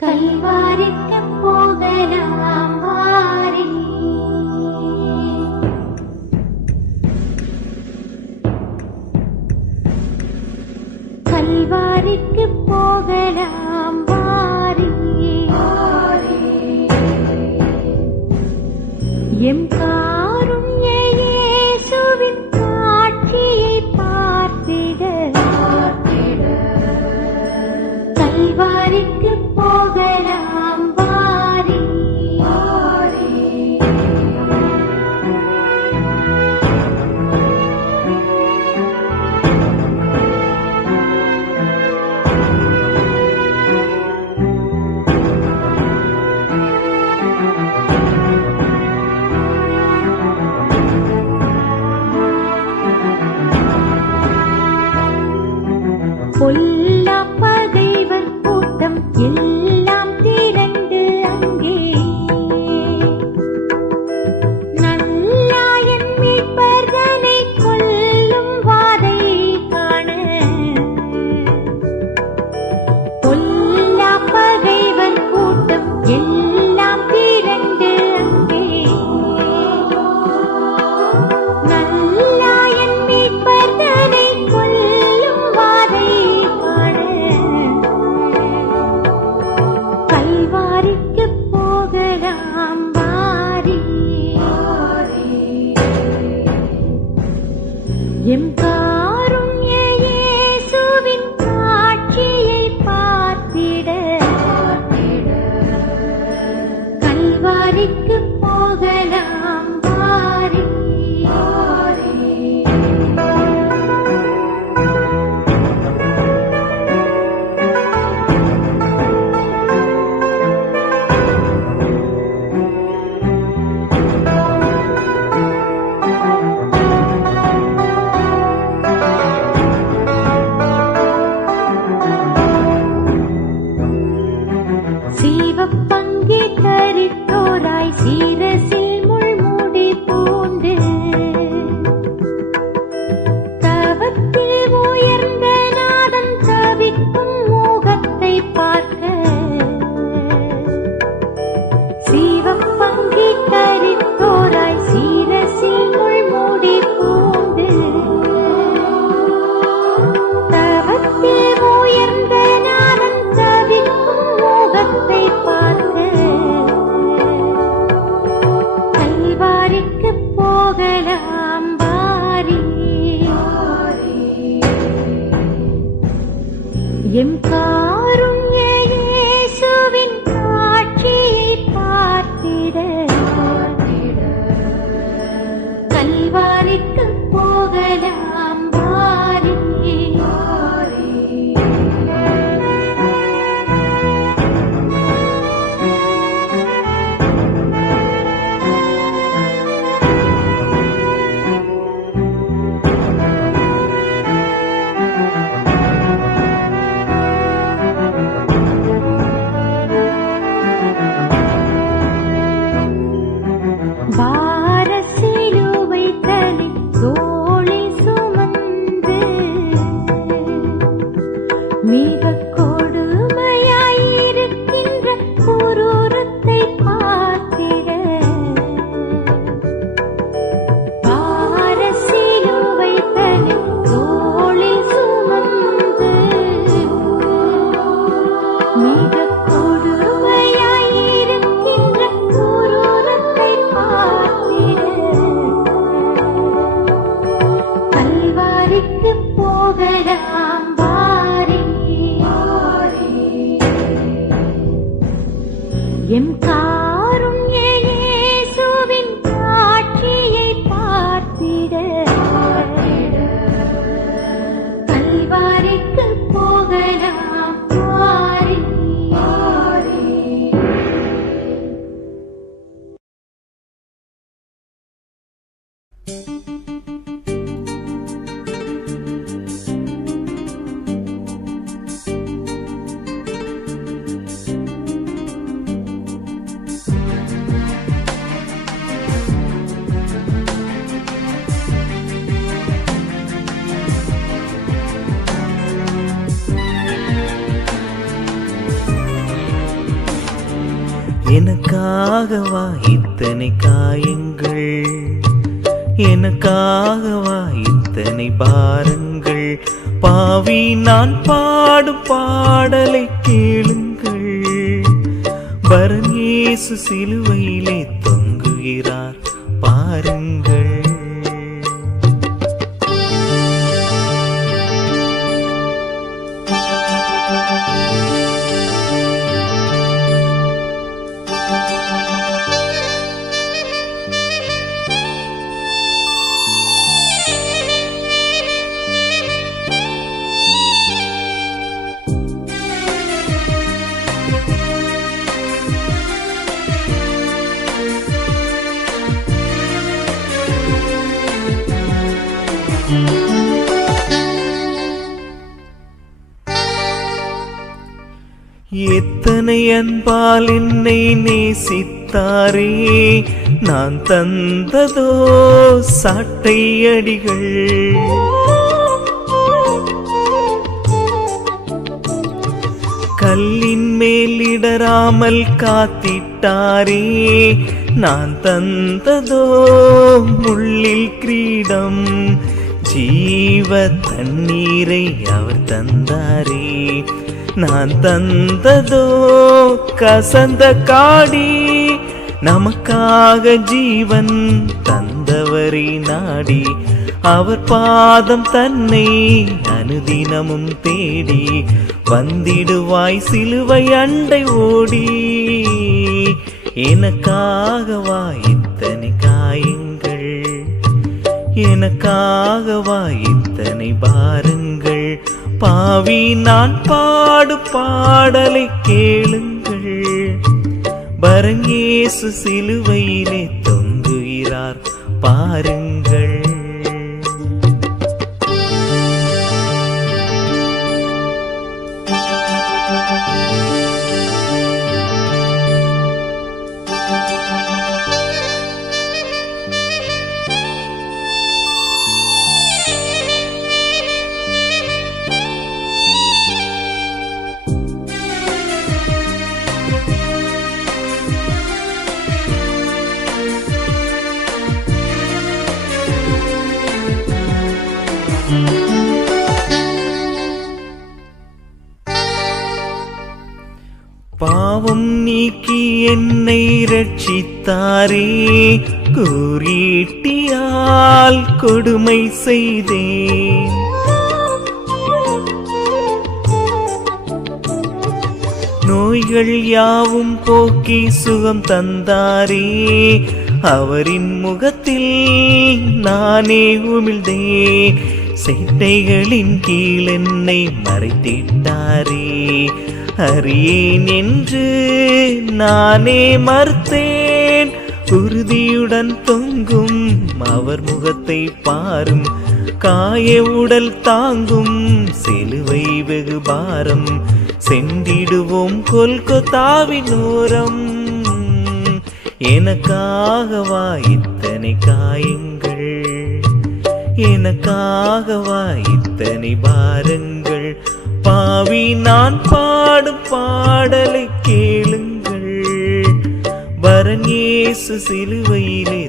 கல்வாரிக்கு போகலாம் வாரி கல்வாரிக்கு போகலாம் கல்வாரிக்கு போகலாம் கல்வாரிக்கு எனக்காகவா இத்தனை காயங்கள்? எனக்காகவா இத்தனை பாரங்கள்? பாவி நான் பாடும் பாடலை கேளுங்கள். பரன் சிலுவையிலே தொங்குகிறார். இத்தனை அன்பால் என்னை நேசித்தாரே? நான் தந்ததோ சாட்டை அடிகள்? கல்லின் மேல் இடராமல் காத்திட்டாரே? நான் தந்ததோ முள்ளில் கிரீடம்? ஜீவ தண்ணீரை அவர் தந்தாரே. நான் தந்ததோ கசந்த காடி நமக்காக ஜீவன் தந்தவரை நாடி அவர் பாதம் தன்னை அனுதினமும் தேடி வந்திடுவாய் சிலுவை அண்டை ஓடி. எனக்காகவா இத்தனை காயங்கள்? எனக்காகவா இத்தனை பாருங்கள்? பாவி நான் பாடு பாடலை கேளுங்கள். பரங்கேசு சிலுவையிலே தொங்குகிறார். பாருங்கள். பாவம் நீக்கி என்னை ரட்சித்தாரே கூறீட்டியால் கொடுமை செய்தேன். நோய்கள் யாவும் போக்கி சுகம் தந்தாரே அவரின் முகத்தில் நானே உமிழ்ந்தேன். சேட்டைகளின் கீழ் என்னை மறைத்திட்டாரே அறியேன் என்று நானே மறுத்தேன். உறுதியுடன் தொங்கும் அவர் முகத்தை பாரும். காய உடல் தாங்கும் சிலுவை வெகு பாரம். சென்றிடுவோம் கொல்கொத்தாவின் ஓரம். எனக்காகவா இத்தனை காயங்கள்? எனக்காகவா இத்தனை பாரங்கள்? பாவி நான் பாடும் பாடலை கேளுங்கள். பரன் இயேசு சிலுவையிலே